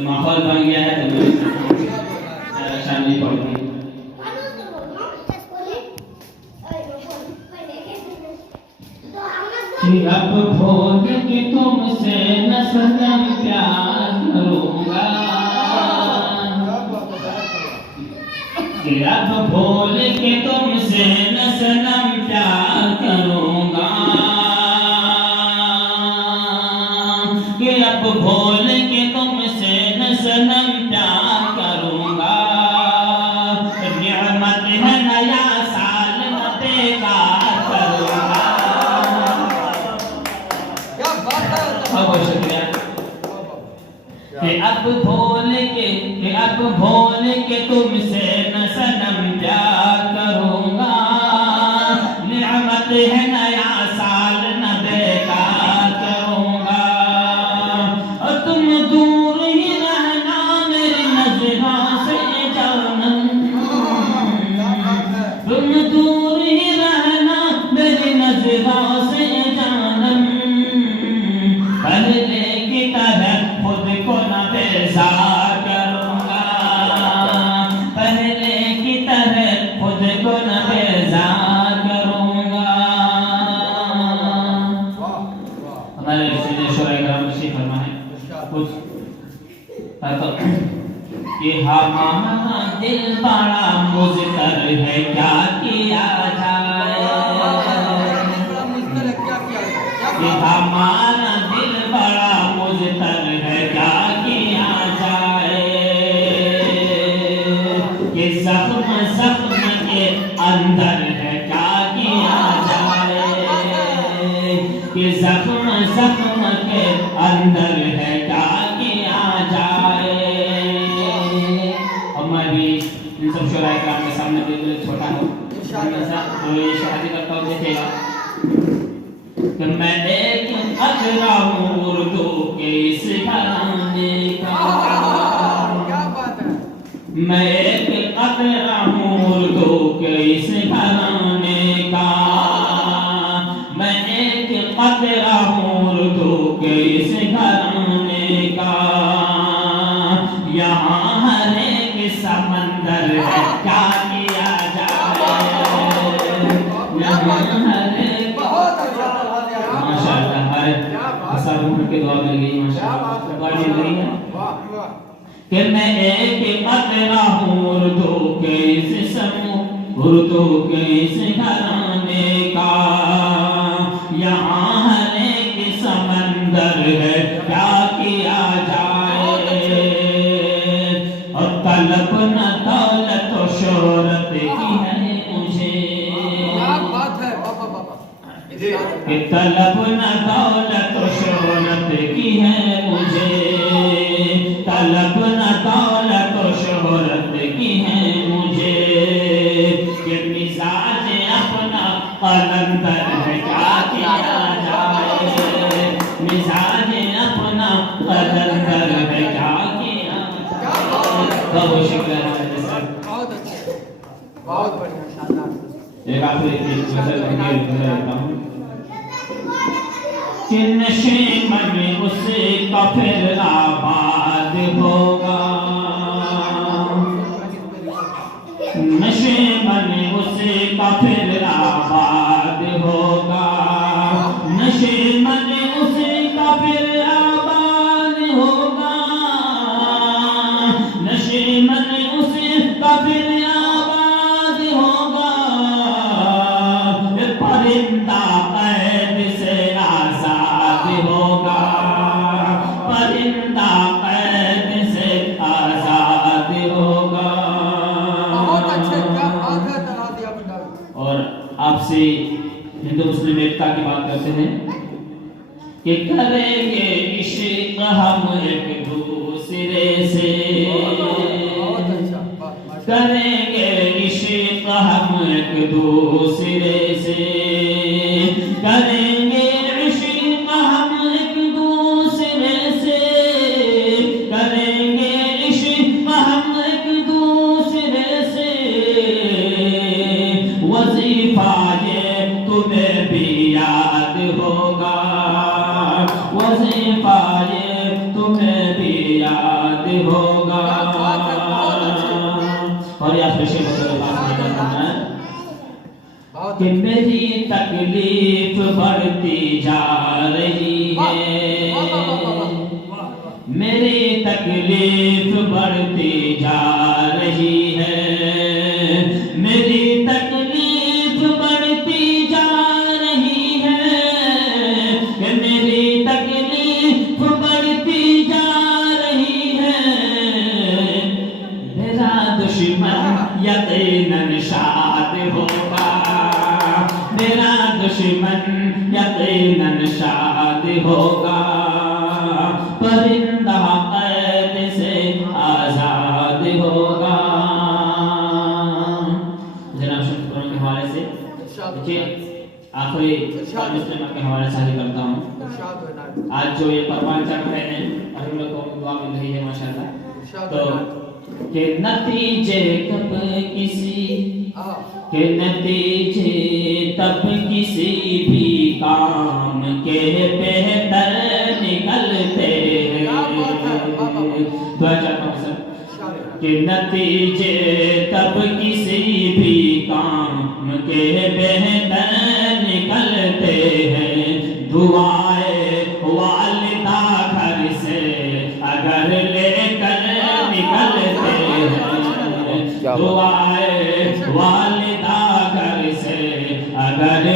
माहौल बन गया है तो मैं शामिल पढ़ूंगी। अब भोग के तुमसे न सनम प्यार करूंगा, अब भोल के तुमसे न सनम प्यार करूंगा, अब भोल के तुमसे न सनम प्यार करूंगा, नियमत है नया साल न बेकार करूंगा। बहुत शुक्रिया। अब भोल के तुमसे न सनम प्यार करूंगा, नियमत है नया साल न बेकार करूंगा, और तुम दूर ही रहना मेरी नजरों से जानम, तुम दूर ही रहना मेरी नजरों से जानम, पहले की तरह खुद को न बेजार करूंगा, पहले की तरह खुद को न बेजार करूंगा। हमारे शोराय फरमाए कुछ कि हमारा दिल बड़ा मुज़्तर है क्या किया जाए, कि हमारा दिल बड़ा मुज़्तर है क्या किया जाए, कि ज़ख्म ज़ख्म के अंदर है क्या किया जाए, कि ज़ख्म ज़ख्म के अंदर है क्या किया जाए। हमारी इन सब शोराय कराम के सामने बिल्कुल छोटा हो तो ये शादी करता हूँ देखेगा कि मैं एक अगरा हूँ उर्दू के इस घराने का, मैं एक अगरा हूँ उर्दू के इस घराने का, मैं एक अगरा हूँ उर्दू के इस घराने का, यहाँ हर एक समंदर है क्या किया जाए, यहाँ हर एक माशाअल्लाह हमारे सब के दुआ मिल गई माशाअल्लाह दुआ मिल गई है कि मैं एक अगरा हूँ उर्दू के इस समूह उर्दू के इस घराने का, यहाँ हर एक समंदर है क्या किया जाए, और तलब न दौलत और शोहरत की है मुझे, कि तलब न दौलत और शोहरत की है मुझे, तलब न दौलत और शोहरत की है मुझे, कि मिजाज अपना कलंदर है क्या किया जाए, मिजाज अपना कलंदर है क्या किया जाए। बहुत शुक्रिया बहुत अच्छे बहुत बढ़िया शानदार। एक आखिरी देता हूँ कि नशे में उसे का फिर आबाद होगा, नशे में उसे का फिर आबाद होगा, नशे में उसे का फिर आबाद होगा, नशे में उसे का फिर आबाद होगा, परिंदा कैद से आजाद होगा, परिंदा कैद से आजाद होगा। बहुत अच्छे क्या बात है तला दिया बेटा। और आपसे हिंदू मुस्लिम एकता की बात करते हैं कि करेंगे इश्क हम एक दूसरे से, करेंगे इश्क हम एक दूसरे से, करेंगे इश्क हम एक दूसरे से, करेंगे इश्क हम एक दूसरे से, वजीफा ये तुम्हें भी याद होगा, वजीफा ये तुम्हें پیشے ہوتے ہیں کہ میری تکلیف بڑھتی جا رہی ہے، میری تکلیف بڑھتی جا رہی ہے، میری تکلیف بڑھتی جا رہی ہے، کہ میری تکلیف بڑھتی جا رہی ہے، میرا دشمن یقیناً شاد ہوگا، میرا دشمن یقیناً شاد ہوگا، پرندہ قید سے آزاد ہوگا۔ جناب شمس قرآن کے حوالے سے دیکھیے آخری مسلمہ کے حوالے سے حاضر کرتا ہوں۔ آج جو یہ پروان چڑھ رہے ہیں اور ہم لوگ کو دعا مل رہی ہے ماشاءاللہ، تو کہ نتیجے کب کسی، کہ نتیجے تب کسی بھی کام کے بہتر نکلتے ہیں، کہ نتیجے تب کسی بھی کام کے بہتر نکلتے ہیں، دعائے والدہ گھر سے اگر لے کر نکلتے ہیں، دعائے والدہ گھر سے اگر